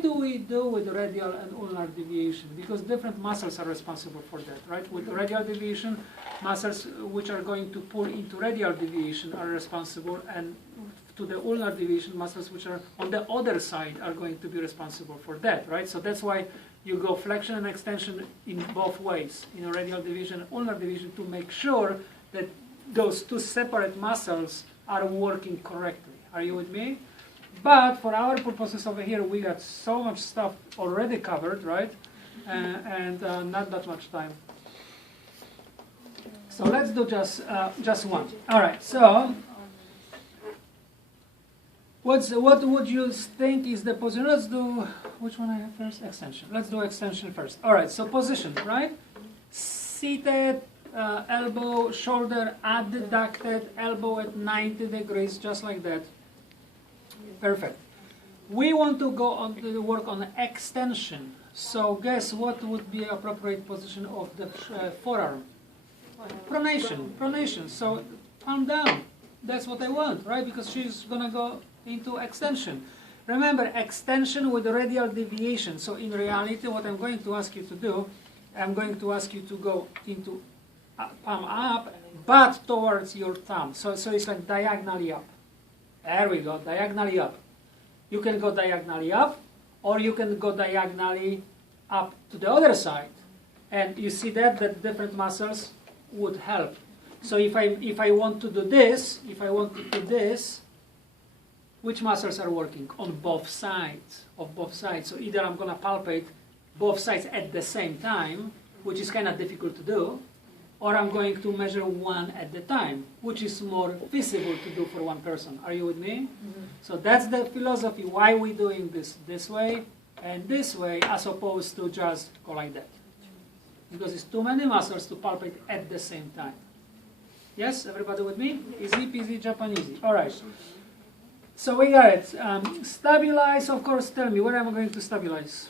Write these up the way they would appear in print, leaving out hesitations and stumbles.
do we do with radial and ulnar deviation? Because different muscles are responsible for that, right? With radial deviation, muscles which are going to pull into radial deviation are responsible, and to the ulnar deviation, muscles which are on the other side are going to be responsible for that, right? So that's why you go flexion and extension in both ways, in a radial deviation and ulnar deviation, to make sure that those two separate muscles are working correctly. Are you with me? But for our purposes over here, we got so much stuff already covered, right? And not that much time. So let's do just one. All right. So what would you think is the position? Let's do, which one I have first? Extension. Let's do extension first. All right. So position, right? Seated, elbow, shoulder adducted, elbow at 90 degrees, just like that. Perfect. We want to go on to work on extension. So guess what would be appropriate position of the forearm? Pronation. Pronation. So palm down. That's what I want, right? Because she's going to go into extension. Remember, extension with radial deviation. So in reality, what I'm going to ask you to do, I'm going to ask you to go into palm up, but towards your thumb. So it's like diagonally up. There we go, diagonally up. You can go diagonally up, or you can go diagonally up to the other side. And you see that different muscles would help. So if I want to do this, which muscles are working? On both sides, of both sides. So either I'm going to palpate both sides at the same time, which is kind of difficult to do, or I'm going to measure one at a time, which is more feasible to do for one person. Are you with me? Mm-hmm. So that's the philosophy, why we're doing this way and this way, as opposed to just go like that. Because it's too many muscles to palpate at the same time. Yes, everybody with me? Easy peasy Japanesey. All right. So we got it. Stabilize, of course, tell me, where am I going to stabilize?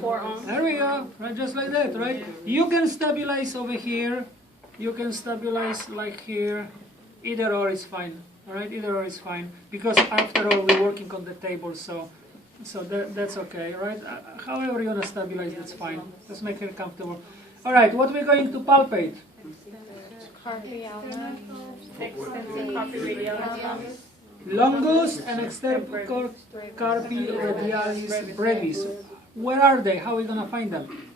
Forearm. There we go, right, just like that, right? You can stabilize over here, you can stabilize like here, either or is fine, all right, either or is fine, because after all we're working on the table, so that's okay, right? However you want to stabilize, that's fine, just make her comfortable. All right, what we're going to palpate? Longus and extensor carpi radialis brevis. Where are they? How are we going to find them?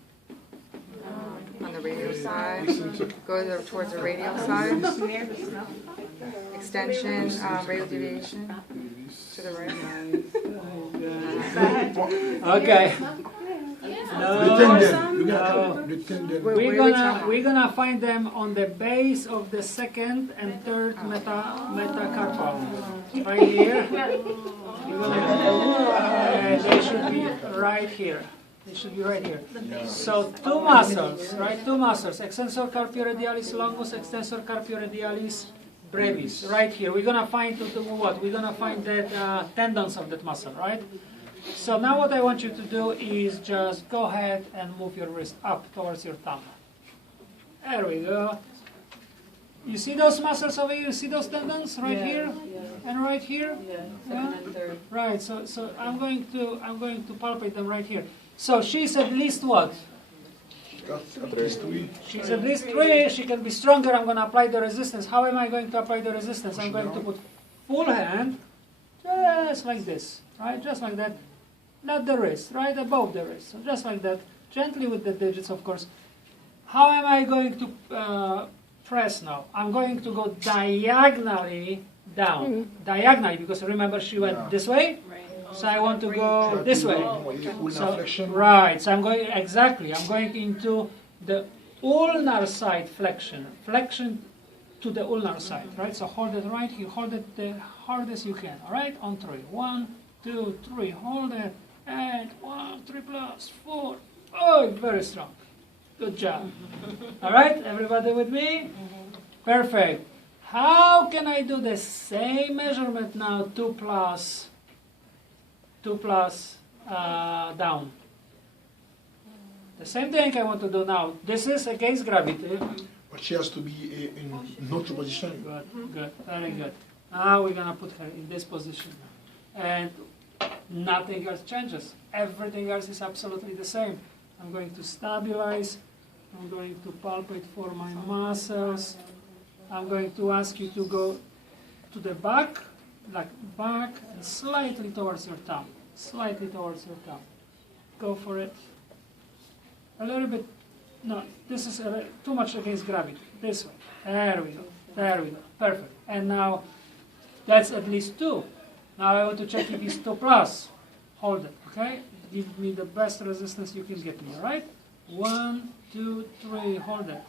On the radial side. Go towards the radial side. Extension, radial deviation. To the right. Okay. No. We're gonna find them on the base of the second and third metacarpal. Right here. They should be right here. They should be right here. So two muscles, right? Two muscles. Extensor carpi radialis longus, extensor carpi radialis brevis. Right here. We're gonna find what? We're gonna find the tendons of that muscle, right? So now what I want you to do is just go ahead and move your wrist up towards your thumb. There we go. You see those muscles over here? You see those tendons right here and right here? Yeah. Right. So I'm going to palpate them right here. So she's at least what? She's at least 3. She can be stronger. I'm going to apply the resistance. How am I going to apply the resistance? I'm going to put full hand, just like this, right? Just like that. Not the wrist, right above the wrist. So just like that, gently with the digits, of course. How am I going to press now? I'm going to go diagonally down. Diagonally, because remember she went this way. So I want to go this way. So, right. So I'm going I'm going into the ulnar side flexion. Flexion to the ulnar side, right? So hold it right. You hold it the hardest you can. All right. On 3. 1, 2, 3. Hold it. And 1, 3 plus 4. Oh, very strong. Good job. All right. Everybody with me? Perfect. How can I do the same measurement now? 2 plus down. The same thing I want to do now. This is against gravity. But she has to be in neutral position. Good, very good. Now we're going to put her in this position. And Nothing else changes. Everything else is absolutely the same. I'm going to stabilize. I'm going to palpate for my muscles. I'm going to ask you to go to the back, like back, and slightly towards your thumb. Slightly towards your thumb. Go for it. A little bit. No, this is too much against gravity. This way. There we go. There we go. Perfect. And now, that's at least 2. Now I want to check if it's 2 plus. Hold it, okay? Give me the best resistance you can get me, all right? 1, 2, 3, hold it.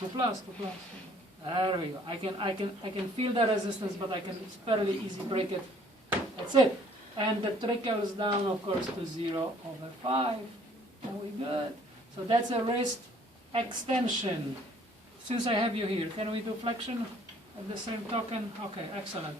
2 plus, 2 plus. There we go. I can feel the resistance, but I can fairly easy break it. That's it. And the trickles down, of course, to 0/5. Are we good? So that's a wrist extension. Since I have you here, can we do flexion at the same token? Okay, excellent.